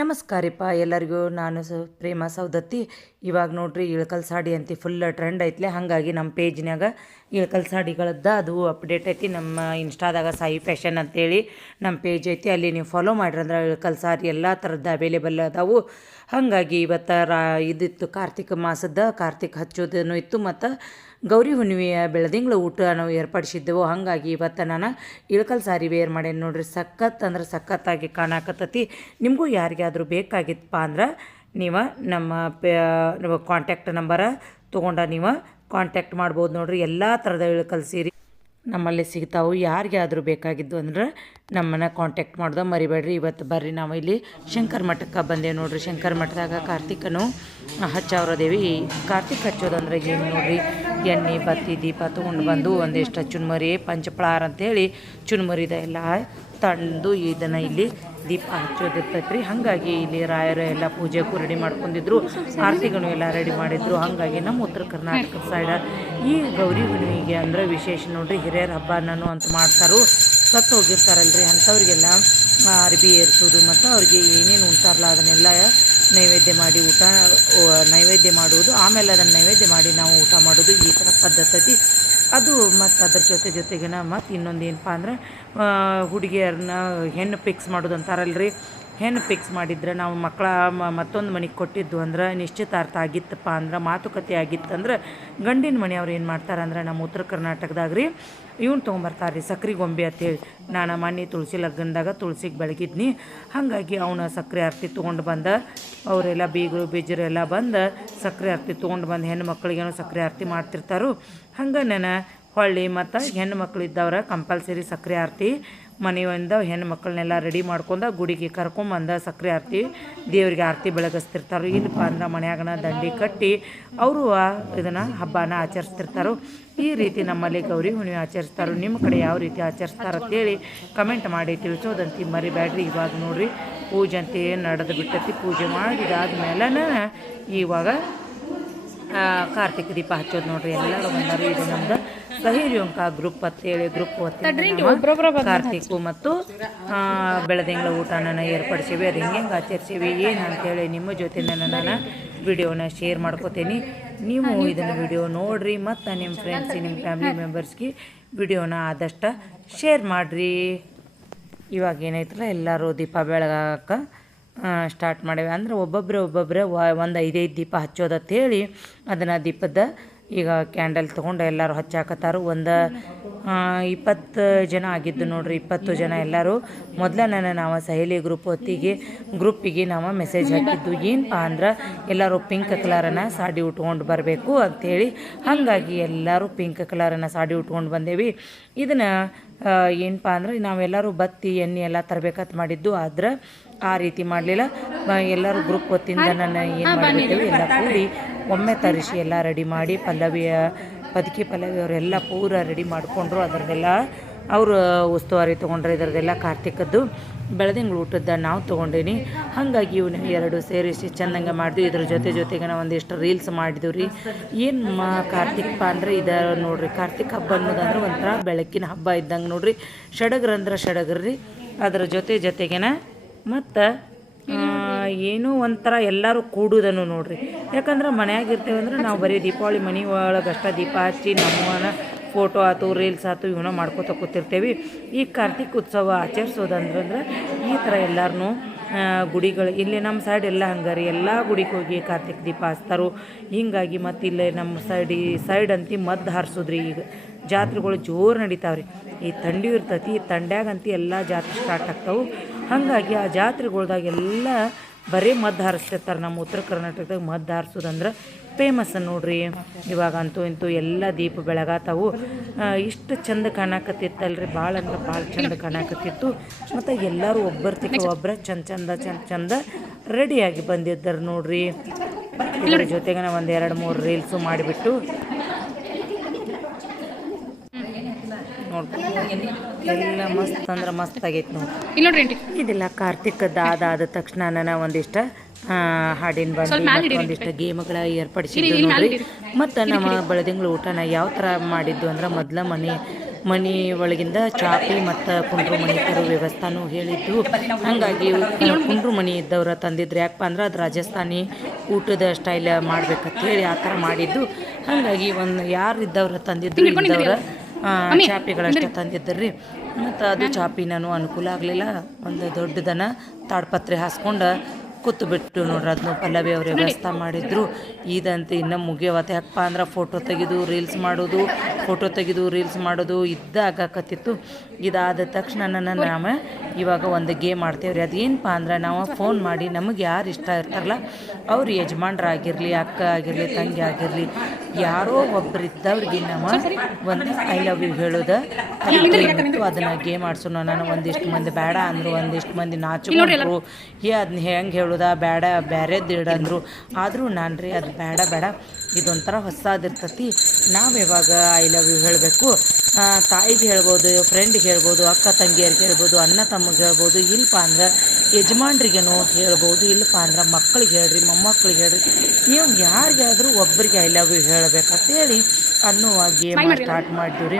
ನಮಸ್ಕಾರಪ್ಪ. ಎಲ್ಲರಿಗೂ ನಾನು ಸ, ಪ್ರೇಮ ಸೌದತ್ತಿ. ಇವಾಗ ನೋಡ್ರಿ ಇಳಕಲ್ ಸಾಡಿ ಅಂತ ಫುಲ್ ಟ್ರೆಂಡ್ ಐತ್ಲೆ. ಹಾಗಾಗಿ ನಮ್ಮ ಪೇಜ್ನಾಗ ಇಳ್ಕಲ್ ಸಾಡಿಗಳದ್ದ ಅದು ಅಪ್ಡೇಟ್ ಐತಿ. ನಮ್ಮ ಇನ್ಸ್ಟಾದಾಗ ಸಾಯಿ ಫ್ಯಾಷನ್ ಅಂತೇಳಿ ನಮ್ಮ ಪೇಜ್ ಐತಿ. ಅಲ್ಲಿ ನೀವು ಫಾಲೋ ಮಾಡ್ರಿ ಅಂದ್ರೆ ಇಳ್ಕಲ್ ಸಾರಿ ಎಲ್ಲ ಥರದ್ದು ಅವೈಲೇಬಲ್ ಅದಾವು. ಹಾಗಾಗಿ ಇವತ್ತು ರಾ, ಇದಿತ್ತು ಕಾರ್ತಿಕ ಮಾಸದ ಕಾರ್ತಿಕ ಹಚ್ಚೋದನ್ನು ಇತ್ತು. ಮತ್ತು ಗೌರಿ ಹುಣ್ಣಿಮೆಯ ಬೆಳದಿಂಗಳ ಊಟ ನಾವು ಏರ್ಪಡಿಸಿದ್ದೆವು. ಹಾಗಾಗಿ ಇವತ್ತು ನಾನು ಇಳಕಲ್ ಸಾರಿ ವೇರ್ ಮಾಡೇನಿ ನೋಡ್ರಿ. ಸಖತ್ ಅಂದ್ರೆ ಸಖತ್ತಾಗಿ ಕಾಣಕತ್ತತಿ. ನಿಮಗೂ ಯಾರಿಗಾದರೂ ಬೇಕಾಗಿತ್ತಪ್ಪ ಅಂದ್ರೆ ನೀವು ನಮ್ಮ ಕಾಂಟ್ಯಾಕ್ಟ್ ನಂಬರ ತೊಗೊಂಡ ನೀವು ಕಾಂಟ್ಯಾಕ್ಟ್ ಮಾಡ್ಬೋದು ನೋಡ್ರಿ. ಎಲ್ಲ ಥರದ ಇಳಕಲ್ ಸೀರೆ ನಮ್ಮಲ್ಲಿ ಸಿಗ್ತಾವು. ಯಾರಿಗಾದ್ರೂ ಬೇಕಾಗಿದ್ದು ಅಂದ್ರೆ ನಮ್ಮನ್ನ ಕಾಂಟ್ಯಾಕ್ಟ್ ಮಾಡ್ದೆ. ಮರಿಬೇಡ್ರಿ, ಇವತ್ತು ಬರ್ರಿ. ನಾವು ಇಲ್ಲಿ ಶಂಕರ ಮಠಕ್ಕೆ ಬಂದೇವೆ ನೋಡ್ರಿ. ಶಂಕರ ಮಠದಾಗ ಕಾರ್ತಿಕನು ಹಚ್ಚಾವ್ರ ದೇವಿ ಕಾರ್ತಿಕ್ ಹಚ್ಚೋದಂದ್ರೆ ಏನು ನೋಡ್ರಿ? ಎಣ್ಣೆ, ಬತ್ತಿ, ದೀಪ ತೊಗೊಂಡು ಬಂದು ಒಂದಿಷ್ಟು ಚುನ್ಮರಿ ಪಂಚಪ್ಳಾರ ಅಂತೇಳಿ ಚುನ್ಮರಿದ ಎಲ್ಲ ತಂದು ಇದನ್ನು ಇಲ್ಲಿ ದೀಪ ಹಚ್ಚೋದಿರ್ತೈತೆ ರೀ ಹಾಗಾಗಿ ಇಲ್ಲಿ ರಾಯರು ಎಲ್ಲ ಪೂಜೆಗೂ ರೆಡಿ ಮಾಡ್ಕೊಂಡಿದ್ರು. ಆರತಿಗಳು ಎಲ್ಲ ರೆಡಿ ಮಾಡಿದ್ರು. ಹಾಗಾಗಿ ನಮ್ಮ ಉತ್ತರ ಕರ್ನಾಟಕದ ಸೈಡ ಈ ಗೌರಿ ಹುಣ್ಣಿಮೆಗೆ ಅಂದರೆ ವಿಶೇಷ ನೋಡ್ರಿ ಹಿರಿಯರ ಹಬ್ಬನೂ ಅಂತ ಮಾಡ್ತಾರೋ. ಸತ್ತು ಹೋಗಿರ್ತಾರಲ್ರಿ ಅಂಥವ್ರಿಗೆಲ್ಲ ಅರ್ಬಿ ಏರಿಸೋದು ಮತ್ತು ಅವ್ರಿಗೆ ಏನೇನು ಉಂಟಾರಲ್ಲ ಅದನ್ನೆಲ್ಲ ನೈವೇದ್ಯ ಮಾಡಿ ಊಟ ನೈವೇದ್ಯ ಮಾಡುವುದು. ಆಮೇಲೆ ಅದನ್ನು ನೈವೇದ್ಯ ಮಾಡಿ ನಾವು ಊಟ ಮಾಡೋದು ಈ ಥರ ಪದ್ಧತಿ. ಅದು ಮತ್ತು ಅದ್ರ ಜೊತೆ ಜೊತೆಗೇನ ಮತ್ತು ಇನ್ನೊಂದು ಏನಪ್ಪ ಅಂದ್ರೆ ಹುಡುಗಿಯರನ್ನ ಹೆಣ್ಣು ಫಿಕ್ಸ್ ಮಾಡೋದು ಅಂತಾರಲ್ರಿ ಹೆಣ್ಣು ಫಿಕ್ಸ್ ಮಾಡಿದ್ರೆ ನಾವು ಮಕ್ಕಳ ಮತ್ತೊಂದು ಮನೆಗೆ ಕೊಟ್ಟಿದ್ದು ಅಂದ್ರೆ ನಿಶ್ಚಿತಾರ್ಥ ಆಗಿತ್ತಪ್ಪ ಅಂದ್ರೆ ಮಾತುಕತೆ ಆಗಿತ್ತಂದ್ರೆ ಗಂಡಿನ ಮನೆಯವ್ರು ಏನು ಮಾಡ್ತಾರೆ ಅಂದ್ರೆ ನಮ್ಮ ಉತ್ತರ ಕರ್ನಾಟಕದಾಗ ರೀ, ಇವ್ನು ತೊಗೊಂಬರ್ತಾರೆ ರೀ ಸಕ್ರೆ ಗೊಂಬೆ ಅಂತೇಳಿ. ನಾನು ಮನೆ ತುಳಸಿ ಲಗ್ನದಾಗ ತುಳಸಿಗೆ ಬೆಳಗಿದ್ನಿ. ಹಾಗಾಗಿ ಅವನ ಸಕ್ಕರೆ ಆರತಿ ತೊಗೊಂಡು ಬಂದ. ಅವರೆಲ್ಲ ಬೀಗರು ಬೀಜರು ಎಲ್ಲ ಬಂದು. ಸಕ್ಕರೆ ಆರತಿ ತೊಗೊಂಡು ಬಂದು ಹೆಣ್ಣು ಮಕ್ಕಳಿಗೇನು ಸಕ್ಕರೆ ಆರತಿ ಮಾಡ್ತಿರ್ತಾರೋ. ಹಂಗೆ ನಾನು ಹೊಳ್ಳಿ ಮತ್ತು ಹೆಣ್ಣು ಮಕ್ಕಳು ಇದ್ದವ್ರ ಕಂಪಲ್ಸರಿ ಸಕ್ಕರೆ ಆರತಿ. ಮನೆಯಿಂದ ಹೆಣ್ಣು ಮಕ್ಕಳನ್ನೆಲ್ಲ ರೆಡಿ ಮಾಡ್ಕೊಂಡು ಗುಡಿಗೆ ಕರ್ಕೊಂಬಂದ ಸಕ್ಕರೆ ಆರತಿ. ದೇವರಿಗೆ ಆರತಿ ಬೆಳಗಿಸ್ತಿರ್ತಾರೆ. ಇಲ್ಲಪ್ಪ ಅಂದ್ರೆ ಮನೆಯಾಗನ ದಂಡಿ ಕಟ್ಟಿ ಅವರು ಇದನ್ನು ಹಬ್ಬನ ಆಚರಿಸ್ತಿರ್ತಾರೋ. ಈ ರೀತಿ ನಮ್ಮಲ್ಲಿ ಗೌರಿ ಹುಣ್ಣಿಮೆ ಆಚರಿಸ್ತಾರೋ. ನಿಮ್ಮ ಕಡೆ ಯಾವ ರೀತಿ ಆಚರಿಸ್ತಾರೆ ಅಂತೇಳಿ ಕಮೆಂಟ್ ಮಾಡಿ ತಿಳಿಸೋದಂತಿ ಮರಿಬೇಡ್ರಿ ಇವಾಗ ನೋಡಿರಿ ಪೂಜೆ ಅಂತ ಏನು ನಡೆದು ಬಿಟ್ಟತಿ. ಪೂಜೆ ಮಾಡಿದಾದ್ಮೇಲೆ ಇವಾಗ ಕಾರ್ತಿಕ ದೀಪ ಹಚ್ಚೋದು ನೋಡಿರಿ ಎಲ್ಲರೂ ಬಂದರು. ಇದು ನಮ್ದು ಸಹಿರ್ಯೋಂಕ ಗ್ರೂಪ್ ಅಂತೇಳಿ ಗ್ರೂಪ್ ಕಾರ್ತಿಕು ಮತ್ತು ಆ, ಬೆಳದಿಂಗಳ ಊಟನ ಏರ್ಪಡಿಸೀವಿ. ಅದು ಹೆಂಗೆ ಆಚರಿಸೀವಿ ಏನು ಅಂತೇಳಿ ನಿಮ್ಮ ಜೊತೆ ನಾನು ವಿಡಿಯೋನ ಶೇರ್ ಮಾಡ್ಕೋತೀನಿ. ನೀವು ಇದನ್ನು ವಿಡಿಯೋ ನೋಡ್ರಿ ಮತ್ತು ನಿಮ್ಮ ಫ್ರೆಂಡ್ಸ್ ನಿಮ್ಮ ಫ್ಯಾಮಿಲಿ ಮೆಂಬರ್ಸ್ಗೆ ವಿಡಿಯೋನ ಆದಷ್ಟು ಶೇರ್ ಮಾಡಿರಿ. ಇವಾಗ ಏನಾಯ್ತಲ್ಲ ಎಲ್ಲರೂ ದೀಪ ಬೆಳಗಾಕ ಸ್ಟಾರ್ಟ್ ಮಾಡಿವೆ. ಅಂದ್ರೆ ಒಬ್ಬೊಬ್ಬರೇ ಒಬ್ಬೊಬ್ಬರೇ ಒಂದು ಐದೈದು ದೀಪ ಹಚ್ಚೋದತ್ತೇಳಿ ಅದನ್ನು ದೀಪದ ಈಗ ಕ್ಯಾಂಡಲ್ ತೊಗೊಂಡು ಎಲ್ಲರೂ ಹಚ್ಚಾಕತ್ತಾರು. ಒಂದು ಇಪ್ಪತ್ತು ಜನ ಆಗಿದ್ದು ನೋಡ್ರಿ, ಇಪ್ಪತ್ತು ಜನ ಎಲ್ಲರೂ. ಮೊದಲ ನಾನು ನಾವು ಸಹೇಲಿ ಗ್ರೂಪ್ ಹೊತ್ತಿಗೆ ಗ್ರೂಪಿಗೆ ನಾವು ಮೆಸೇಜ್ ಹಾಕಿದ್ದು. ಏನಪ್ಪ ಅಂದ್ರೆ, ಎಲ್ಲರೂ ಪಿಂಕ್ ಕಲರನ್ನ ಸಾಡಿ ಉಟ್ಕೊಂಡು ಬರಬೇಕು ಅಂಥೇಳಿ ಹಾಗಾಗಿ ಎಲ್ಲರೂ ಪಿಂಕ್ ಕಲರನ್ನ ಸಾಡಿ ಉಟ್ಕೊಂಡು ಬಂದೇವಿ. ಇದನ್ನು ಏನಪ್ಪ ಅಂದ್ರೆ, ನಾವೆಲ್ಲರೂ ಬತ್ತಿ, ಎಣ್ಣೆ ಎಲ್ಲ ತರಬೇಕಂತ ಮಾಡಿದ್ದು. ಆದ್ರೆ ಆ ರೀತಿ ಮಾಡಲಿಲ್ಲ. ಎಲ್ಲರೂ ಗ್ರೂಪ್ ಹೊತ್ತಿಂದ ನಾನು ಏನು ಮಾಡಿದ್ದೇವೆ ಎಲ್ಲ ಕೂಡಿ ಒಮ್ಮೆ ತರಿಸಿ ಎಲ್ಲ ರೆಡಿ ಮಾಡಿ ಪಲ್ಲವಿಯ ಬದುಕಿ ಪಲ್ಲವಿ ಅವರೆಲ್ಲ ಪೂರ ರೆಡಿ ಮಾಡಿಕೊಂಡ್ರು. ಅದರದ್ದೆಲ್ಲ ಅವರು ಉಸ್ತುವಾರಿ ತೊಗೊಂಡ್ರೆ ಇದರದ್ದೆಲ್ಲ ಕಾರ್ತಿಕದ್ದು ಬೆಳದಿಂಗಳು ಊಟದ ನಾವು ತೊಗೊಂಡೇನಿ. ಹಾಗಾಗಿ ಇವನ್ನ ಎರಡು ಸೇರಿಸಿ ಚೆಂದಂಗೆ ಮಾಡಿದ್ವಿ. ಇದ್ರ ಜೊತೆ ಜೊತೆಗೆ ನಾವು ಒಂದಿಷ್ಟು ರೀಲ್ಸ್ ಮಾಡಿದ್ವಿ ರೀ. ಏನು ಮಾ ಕಾರ್ತಿಕಪ್ಪ ಅಂದರೆ ಇದು ನೋಡ್ರಿ. ಕಾರ್ತಿಕ ಹಬ್ಬ ಅನ್ನೋದಂದ್ರೆ ಒಂಥರ ಬೆಳಕಿನ ಹಬ್ಬ ಇದ್ದಂಗೆ ನೋಡ್ರಿ. ಷಡಗ್ರ ಅಂದ್ರೆ ಅದರ ರೀ. ಅದ್ರ ಜೊತೆ ಜೊತೆಗೇನ ಮತ್ತು ಏನೋ ಒಂಥರ ಎಲ್ಲರೂ ಕೂಡುದನ್ನು ನೋಡ್ರಿ. ಯಾಕಂದ್ರೆ ಮನ್ಯಾಗ ಇರ್ತೇವೆ ಅಂದ್ರೆ ನಾವು ಬರೀ ದೀಪಾವಳಿ ಮನೆ ಒಳಗೆ ಅಷ್ಟೇ ದೀಪ ಹಚ್ಚಿ ನಮ್ಮನ ಫೋಟೋ ಆಯ್ತು ರೀಲ್ಸ್ ಆಯ್ತು ಇವನ್ನ ಮಾಡ್ಕೊತ ಕೂತಿರ್ತೇವೆ. ಈ ಕಾರ್ತಿಕ್ ಉತ್ಸವ ಆಚರಿಸೋದಂದ್ರೆ ಈ ಥರ ಎಲ್ಲರೂ ಗುಡಿಗಳು ಇಲ್ಲಿ ನಮ್ಮ ಸೈಡ್ ಎಲ್ಲ ಹಂಗಾರಿ. ಎಲ್ಲ ಗುಡಿಗೆ ಹೋಗಿ ಕಾರ್ತಿಕ್ ದೀಪ ಹಚ್ತಾರೆ. ಹಿಂಗಾಗಿ ಮತ್ತು ಇಲ್ಲೇ ನಮ್ಮ ಸೈಡ್ ಈ ಸೈಡ್ ಅಂತಿ ಮದ್ದು ಹಾರಿಸೋದ್ರಿ ಈಗ. ಜಾತ್ರೆಗಳು ಜೋರು ನಡೀತಾವ್ರಿ. ಈ ಥಂಡಿ ಇರ್ತೈತಿ ಈ ಥಂಡ್ಯಾಗಂತಿ ಎಲ್ಲ ಜಾತ್ರೆ ಸ್ಟಾರ್ಟ್ ಆಗ್ತಾವೆ. ಹಾಗಾಗಿ ಆ ಜಾತ್ರೆಗಳ್ದಾಗೆಲ್ಲ ಬರೀ ಮದ್ದು ಹಾರಿಸ್ತಿರ್ತಾರೆ ನಮ್ಮ ಉತ್ತರ ಕರ್ನಾಟಕದಾಗ ಮದ್ದು ಹಾರಿಸೋದಂದ್ರೆ ಫೇಮಸ್ ನೋಡ್ರಿ. ಇವಾಗಂತೂ ಇಂತೂ ಎಲ್ಲ ದೀಪ ಬೆಳಗಾತಾವು. ಇಷ್ಟು ಚಂದ ಕಾಣಕತ್ತಿತ್ತಲ್ರಿ. ಭಾಳ ಅಂದ್ರೆ ಭಾಳ ಚಂದ ಕಾಣಕತ್ತಿತ್ತು. ಮತ್ತು ಎಲ್ಲರೂ ಒಬ್ಬರ ಚಂದ ಚಂದ ಚಂದ ಚಂದ ರೆಡಿಯಾಗಿ ಬಂದಿದ್ದಾರೆ ನೋಡ್ರಿ. ಇದ್ರ ಜೊತೆಗೆ ನಾವು ಒಂದು ಎರಡು ಮೂರು ರೀಲ್ಸು ಮಾಡಿಬಿಟ್ಟು ನೋಡ್ಬೋದು ಎಲ್ಲ ಮಸ್ತ್ ಅಂದ್ರೆ ಮಸ್ತ್ ಆಗೈತೆ ನೋಡಿ. ಇದೆಲ್ಲ ಕಾರ್ತಿಕದ ಆದ ತಕ್ಷಣ ನಾನು ಒಂದಿಷ್ಟ ಆ, ಹಾಡಿನ ಬಂಡಿ ಒಂದಿಷ್ಟು ಗೇಮ್ಗಳ ಏರ್ಪಡಿಸಿದ್ವಿ ನೋಡ್ರಿ. ಮತ್ತು ನಮ್ಮ ಬೆಳದಿಂಗಳ ಊಟನ ಯಾವ ಥರ ಮಾಡಿದ್ದು ಅಂದ್ರೆ ಮೊದಲ ಮನೆ ಮನೆ ಒಳಗಿಂದ ಚಾಪಿ ಮತ್ತು ಕುಂಡ್ರು ಮನೆ ತರೋ ವ್ಯವಸ್ಥಾನು ಹೇಳಿದ್ದು. ಹಾಗಾಗಿ ಕುಂಡ್ರು ಮನಿ ಇದ್ದವ್ರ ತಂದಿದ್ರು. ಯಾಕಪ್ಪ ಅಂದ್ರೆ ಅದು ರಾಜಸ್ಥಾನಿ ಊಟದ ಸ್ಟೈಲ್ ಮಾಡ್ಬೇಕಂತ ಹೇಳಿ ಆ ಥರ ಮಾಡಿದ್ದು. ಹಾಗಾಗಿ ಒಂದು ಯಾರು ಇದ್ದವ್ರ ತಂದಿದ್ರು ಇದ್ದವ್ರ ಚಾಪಿಗಳಷ್ಟೇ ತಂದಿದ್ದರ್ರಿ. ಮತ್ತು ಅದು ಚಾಪಿ ನಾನು ಅನುಕೂಲ ಆಗಲಿಲ್ಲ. ಒಂದು ದೊಡ್ಡದನ ತಾಡ್ಪತ್ರೆ ಹಾಸ್ಕೊಂಡು ಕೂತು ಬಿಟ್ಟು ನೋಡ್ರಿ ಅದನ್ನು ಪಲ್ಲವಿ ಅವ್ರ ವ್ಯವಸ್ಥೆ ಮಾಡಿದ್ರು. ಇದಂತೆ ಇನ್ನೂ ಮುಗಿಯವತ್ತೆ. ಯಾಕಪ್ಪ ಅಂದ್ರೆ ಫೋಟೋ ತೆಗೆದು ರೀಲ್ಸ್ ಮಾಡೋದು ಫೋಟೋ ತೆಗೆದು ರೀಲ್ಸ್ ಮಾಡೋದು ಇದಾಗಕತ್ತಿತ್ತು ಇದಾದ ತಕ್ಷಣ ನನ್ನ ನಾಮ ಇವಾಗ ಒಂದು ಗೇಮ್ ಆಡ್ತೇವೆ ರೀ ಅದೇನಪ್ಪ ಅಂದ್ರೆ ನಾವು ಫೋನ್ ಮಾಡಿ ನಮಗೆ ಯಾರು ಇಷ್ಟ ಇರ್ತಾರಲ್ಲ, ಅವ್ರು ಯಜಮಾನ್ರಾಗಿರಲಿ ಅಕ್ಕ ಆಗಿರಲಿ, ತಂಗಿ ಆಗಿರಲಿ, ಯಾರೋ ಒಬ್ಬರು ಇದ್ದವ್ರಿಗೆ ನಾವು ಒಂದು ಐ ಲವ್ ಯು ಹೇಳೋದು. ಅದನ್ನ ಗೇಮ್ ಆಡ್ಸೋಣ, ನಾನು ಒಂದಿಷ್ಟು ಮಂದಿ ಬೇಡ ಅಂದರು, ಒಂದಿಷ್ಟು ಮಂದಿ ನಾಚಿಕೊಂಡ್ರು. ಏ ಅದನ್ನ ಹೆಂಗೆ ಹೇಳೋದ? ಬೇಡ ಬೇರೆದ್ದು ಇಡಂದ್ರು. ಆದರೂ ನಾನು ರೀ ಅದು ಬೇಡ ಬೇಡ. ಇದೊಂಥರ ಹೊಸದಿರ್ತತಿ ನಾವು ಯಾವಾಗ ಐ ಲವ್ ಯು ಹೇಳಬೇಕು? ತಾಯಿಗೆ ಹೇಳ್ಬೋದು ಫ್ರೆಂಡ್ಗೆ ಹೇಳ್ಬೋದು ಅಕ್ಕ ತಂಗಿಯರಿಗೆ ಹೇಳ್ಬೋದು ಅಣ್ಣ ತಮ್ಮಗೆ ಹೇಳ್ಬೋದು ಇಲ್ಲಪ್ಪ ಅಂದ್ರೆ ಯಜಮಾನ್ರಿಗೇನೋ ಹೇಳ್ಬೋದು ಇಲ್ಲಪ್ಪ ಅಂದ್ರೆ ಮಕ್ಕಳಿಗೆ ಹೇಳ್ರಿ ಮೊಮ್ಮಕ್ಕಳಿಗೆ ಹೇಳ್ರಿ. ನೀವು ಯಾರಿಗಾದ್ರೂ ಒಬ್ಬರಿಗೆ ಐ ಲವ್ ಯು ಹೇಳಬೇಕಂತ ಹೇಳಿ ಅನ್ನುವ ಗೇಮ್ ಸ್ಟಾರ್ಟ್ ಮಾಡಿದ್ವಿ ರೀ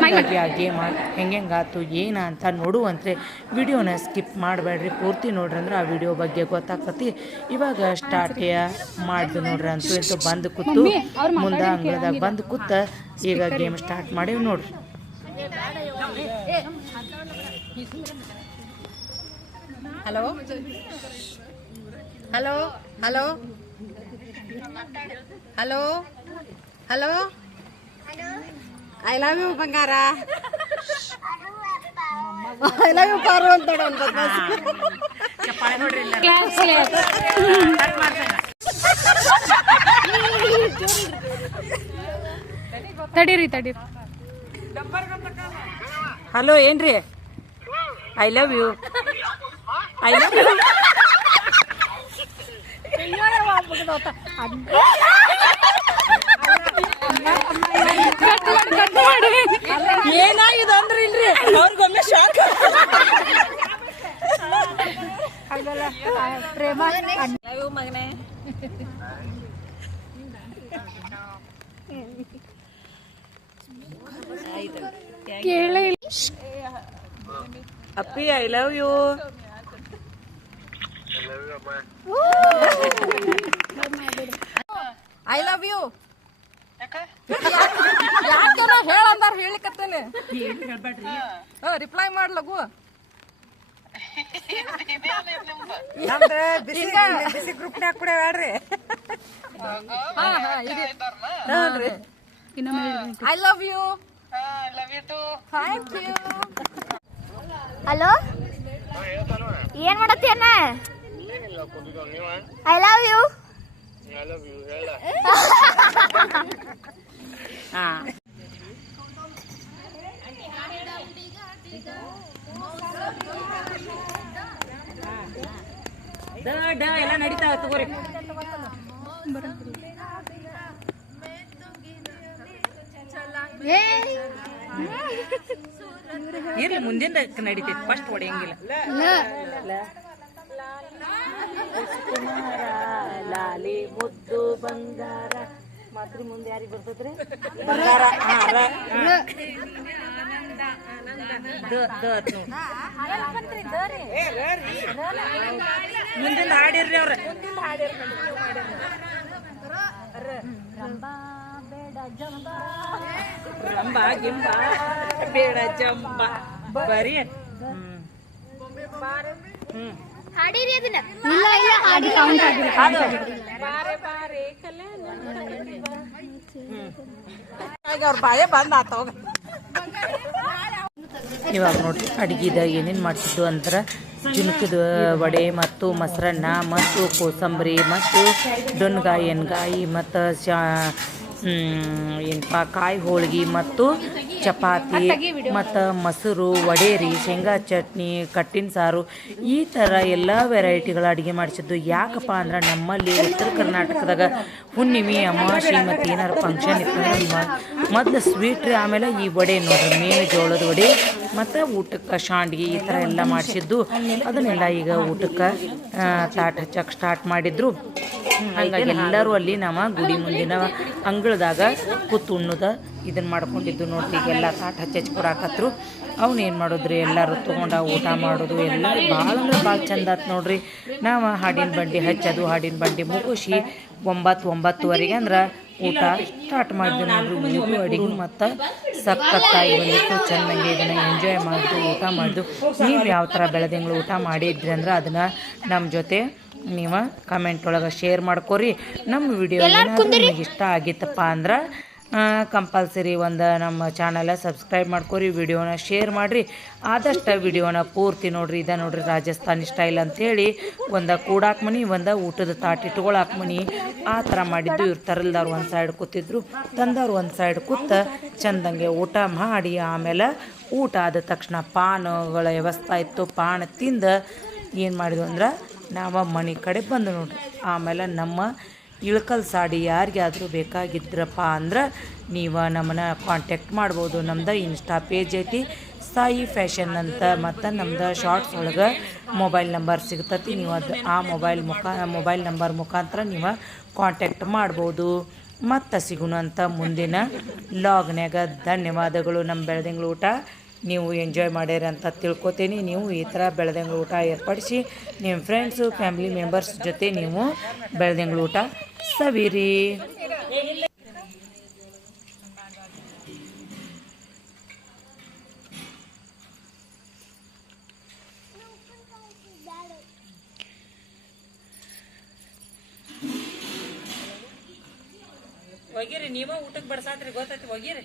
ಹಾಗಾಗಿ ಆ ಗೇಮ್ ಆಯ್ತು ಏನು ಅಂತ ನೋಡುವಂತೆ ವಿಡಿಯೋನ ಸ್ಕಿಪ್ ಮಾಡಬೇಡ್ರಿ. ಪೂರ್ತಿ ನೋಡ್ರಿ ಅಂದ್ರೆ ಆ ವಿಡಿಯೋ ಬಗ್ಗೆ ಗೊತ್ತಾಗ್ತತಿ ಇವಾಗ ಸ್ಟಾರ್ಟ್ ಮಾಡಿದ್ವಿ ನೋಡ್ರಿ ಅಂತೂ ಇಂತೂ ಬಂದು ಕೂತು ಮುಂದೆ ಅಂಗಳದಾಗ ಬಂದು ಕೂತ ಈಗ ಗೇಮ್ ಸ್ಟಾರ್ಟ್ ಮಾಡಿ ನೋಡ್ರಿ. Hello? Hello? Hello? Hello? Hello? I love you ಬಂಗಾರ. ಐ ಲವ್ ಯು ಪಾರು ಅಂತ ತಡೀರಿ ತಡೀರಿ. ಹಲೋ ಏನ್ರಿ? I love you I love you ಏನಾಗಿದೆ ಅಂದ್ರೆ ಇಲ್ರಿ ಅವ್ರಿಗೊಮ್ಮೆ ಶಾಕ್ ಮಗನೇ. ಕೇಳೇ ಇಲ್ಲ ಅಪ್ಪಿ I love you I love you ಯಾಕೆನ ಹೇಳಂದಾರ ಹೇಳಿಕತ್ತೇನೆ ರಿಪ್ಲೈ ಮಾಡ್ ಲಗು ಬಿಸಿ ಕೂಡ ಹಾ ಇದೆ ಇನ್ನೊಮ್ಮೆ ಹೇಳ್ರಿ. I love you thank you hello ಏನ್ ಮಾಡತ್ತಿ ಅಣ್ಣ? ಐ ಲವ್ ಯು ಹಾ ಡ ಡ ಎಲ್ಲ ನಡೀತಾವ ತಗೋರಿ. ಇರ್ಲಿ ಮುಂದಿಂದ ನಡೀತೈತಿ ಫಸ್ಟ್ ಹೊಡೆಯಂಗಿಲ್ಲ ಲಾಲಿ ಮುದ್ದು ಬಂಗಾರ ಮಾತ್ರ ಮುಂದೆ ಯಾರಿಗೆ ಬರ್ತದ್ರಿ ಬಂಗಾರ ಹಾರ ಹಾಡಿರ್ರಿ ದ ಬೇಡ ನೋಡ್. ಗಿಂಬ ಬೇಡ ಜಂಬ. ಬರೀ ಹ್ಮ್ ಹ್ಮ್. ಹಾಡಿರಿ ಅದನ್ನ. ಇಲ್ಲ ಇಲ್ಲ ಹಾಡಿ ಕೌಂಟ್ ಆಗಿಲ್ಲ ಅವ್ರ ಬಾಳೆ ಬಂದ್ ಆತವಾಗ ಇವಾಗ ನೋಡ್ರಿ ಅಡುಗೆದ ಏನೇನು ಮಾಡ್ತಿದ್ದು ಅಂದ್ರೆ ಜುನ್ಕದ ವಡೆ ಮತ್ತು ಮೊಸರನ್ನ ಮತ್ತು ಕೋಸಂಬರಿ ಮತ್ತು ದೊಣ್ಗಾಯಿ ಎಣ್ಗಾಯಿ ಮತ್ತು ಶಾ ಏನಪ್ಪ ಕಾಯಿ ಹೋಳಿಗೆ ಮತ್ತು ಚಪಾತಿ ಮತ್ತು ಮೊಸರು, ವಡೇರಿ, ಶೇಂಗಾ ಚಟ್ನಿ, ಕಟ್ಟಿನ ಸಾರು, ಈ ಥರ ಎಲ್ಲ ವೆರೈಟಿಗಳ ಅಡುಗೆ ಮಾಡಿಸಿದ್ದು. ಯಾಕಪ್ಪ ಅಂದ್ರೆ ನಮ್ಮಲ್ಲಿ ಉತ್ತರ ಕರ್ನಾಟಕದಾಗ ಹುಣ್ಣಿಮೆ, ಅಮಾವಾಸ್ಯೆ ಮತ್ತು ಏನಾರು ಫಂಕ್ಷನ್ ಇತ್ತು ಮೊದಲು ಸ್ವೀಟ್ ಆಮೇಲೆ ಈ ವಡೆ ನೋಡ್ರಿ ಮೀನು ಜೋಳದ ವಡೆ ಮತ್ತು ಊಟಕ್ಕೆ ಶಾಂಡ್ಗಿ ಈ ಥರ ಎಲ್ಲ ಮಾಡಿಸಿದ್ದು. ಅದನ್ನೆಲ್ಲ ಈಗ ಊಟಕ್ಕೆ ತಾಟ್ ಹಚ್ಚಕ್ಕೆ ಸ್ಟಾರ್ಟ್ ಮಾಡಿದ್ರು. ಹಾಗಾಗಿ ಎಲ್ಲರೂ ಅಲ್ಲಿ ನಮ್ಮ ಗುಡಿ ಮುಂದಿನ ಅಂಗಳದಾಗ ಕೂತು ಉಣ್ಣದ ಇದನ್ನು ಮಾಡ್ಕೊಂಡಿದ್ದು ನೋಡ್ರಿ ಈಗೆಲ್ಲ ತಾಟ್ ಹಚ್ಚಿ ಕೊಡಾಕತ್ರು ಅವ್ನು ಏನು ಮಾಡಿದ್ರಿ? ಎಲ್ಲರೂ ತೊಗೊಂಡ ಊಟ ಮಾಡೋದು ಎಲ್ಲ ಭಾಳ ಅಂದ್ರೆ ಭಾಳ ಚಂದ ಆತು ನೋಡ್ರಿ. ನಾವು ಹಾಡಿನ ಬಂಡಿ ಹಚ್ಚೋದು, ಹಾಡಿನ ಬಂಡಿ ಮುಗಿಸಿ ಒಂಬತ್ತು ಒಂಬತ್ತುವರೆಗೆ ಅಂದ್ರೆ ಊಟ ಸ್ಟಾರ್ಟ್ ಮಾಡಿದ್ವಿ ನೋಡ್ರಿ ಊಟ ಅಡಿಗೆ ಮತ್ತು ಸಕ್ಕತ್ತಾಗಿ ಬಂದಿತ್ತು, ಚೆನ್ನಾಗಿ ಇದನ್ನು ಎಂಜಾಯ್ ಮಾಡಿದ್ದು ಊಟ ಮಾಡಿದ್ದು ನೀವು ಯಾವ ಥರ ಬೆಳೆದಿಂಗಳು ಊಟ ಮಾಡಿದ್ರಿ ಅಂದ್ರೆ ಅದನ್ನು ನಮ್ಮ ಜೊತೆ ನೀವು ಕಮೆಂಟ್ ಒಳಗೆ ಶೇರ್ ಮಾಡ್ಕೊರಿ. ನಮ್ಮ ವಿಡಿಯೋ ನಿಮಗೆ ಇಷ್ಟ ಆಗಿತ್ತಪ್ಪ ಅಂದ್ರೆ ಕಂಪಲ್ಸರಿ ಒಂದು ನಮ್ಮ ಚಾನಲ ಸಬ್ಸ್ಕ್ರೈಬ್ ಮಾಡ್ಕೊರಿ ವಿಡಿಯೋನ ಶೇರ್ ಮಾಡಿರಿ. ಆದಷ್ಟು ವಿಡಿಯೋನ ಪೂರ್ತಿ ನೋಡ್ರಿ, ಇದ ನೋಡ್ರಿ ರಾಜಸ್ಥಾನಿ ಸ್ಟೈಲ್ ಅಂಥೇಳಿ ಒಂದು ಕೂಡಾಕ್ ಮನಿ ಒಂದು ಊಟದ ತಾಟ್ ಇಟ್ಕೊಳಕ್ಕೆ ಮನಿ ಆ ಥರ ಮಾಡಿದ್ದು ಇವ್ರು ತರಲ್ದವ್ರು ಒಂದು ಸೈಡ್ ಕೂತಿದ್ರು, ತಂದವ್ರು ಒಂದು ಸೈಡ್ ಕೂತ ಚಂದಂಗೆ ಊಟ ಮಾಡಿ, ಆಮೇಲೆ ಊಟ ಆದ ತಕ್ಷಣ ಪಾನುಗಳ ವ್ಯವಸ್ಥೆ ಇತ್ತು. ಪಾನ್ ತಿಂದು ಏನು ಮಾಡಿದ್ವು ಅಂದ್ರೆ ನಾವು ಮನೆ ಕಡೆ ಬಂದು ನೋಡ್ರಿ. ಆಮೇಲೆ ನಮ್ಮ ಇಳ್ಕಲ್ ಸಾಡಿ ಯಾರಿಗಾದರೂ ಬೇಕಾಗಿದ್ರಪ್ಪ ಅಂದ್ರೆ ನೀವು ನಮ್ಮನ್ನ ಕಾಂಟ್ಯಾಕ್ಟ್ ಮಾಡ್ಬೋದು. ನಮ್ದು ಇನ್ಸ್ಟಾ ಪೇಜ್ ಐತಿ. ಸಾಯಿ ಫ್ಯಾಷನ್ ಅಂತ ಮತ್ತು ನಮ್ದು ಶಾರ್ಟ್ಸ್ ಒಳಗೆ ಮೊಬೈಲ್ ನಂಬರ್ ಸಿಗ್ತತಿ. ನೀವು ಅದು ಆ ಮೊಬೈಲ್ ಮುಖ ಮೊಬೈಲ್ ನಂಬರ್ ಮುಖಾಂತರ ನೀವು ಕಾಂಟ್ಯಾಕ್ಟ್ ಮಾಡ್ಬೋದು. ಮತ್ತು ಸಿಗುಣ ಅಂತ ಮುಂದಿನ ಲಾಗ್ನ್ಯಾಗ ಧನ್ಯವಾದಗಳು. ನಮ್ಮ ಬೆಳೆದಂಗ್ಳು ಊಟ. ನೀವು ಎಂಜಾಯ್ ಮಾಡ್ಯಾರ ಅಂತ ತಿಳ್ಕೊತೀನಿ. ನೀವು ಈ ಥರ ಬೆಳೆದಂಗ್ಳು ಊಟ ಏರ್ಪಡಿಸಿ ನಿಮ್ಮ ಫ್ರೆಂಡ್ಸು ಫ್ಯಾಮಿಲಿ ಮೆಂಬರ್ಸ್ ಜೊತೆ ನೀವು ಬೆಳೆದಂಗ್ಳು ಊಟ ಸವಿರಿ. ಒಗಿರಿ ನೀವ ಊಟಕ್ಕೆ ಬಡ್ಸಾತ್ರಿ, ಗೊತ್ತೈತಿ ಒಗಿರಿ